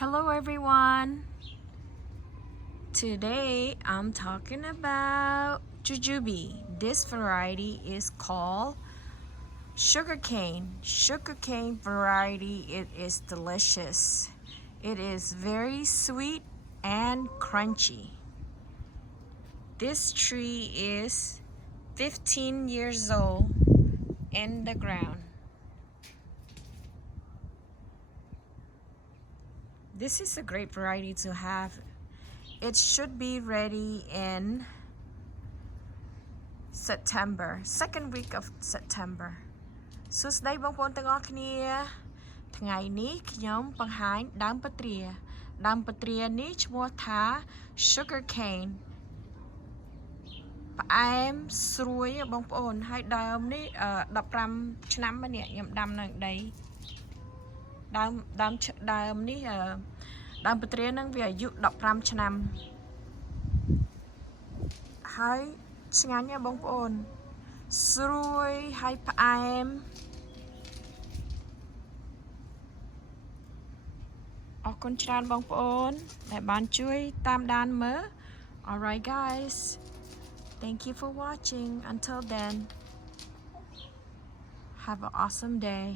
Hello everyone. Today I'm talking about jujube. This variety is called sugarcane. Sugarcane variety, it is delicious. It is very sweet and crunchy. This tree is 15 years old in the ground. This is a great variety to have. It should be ready in September, second week of September. សួស្តីបងប្អូនទាំងអស់គ្នាថ្ងៃនេះខ្ញុំបង្ហាញដើមពទ្រានេះឈ្មោះថា sugar cane ផ្អែមស្រួយបងប្អូនហើយដើមនេះ15ឆ្នាំនេះខ្ញុំដាំនៅដីដើមនេះដើមពទ្រានឹងវាអាយុ15ឆ្នាំហើយឆ្ងាញ់ណាស់បងប្អូនស្រួយហើយផ្អែមអរគុណច្រើនបងប្អូនដែលបានជួយតាមដានមើល Alright guys, thank you for watching. Until then, have an awesome day.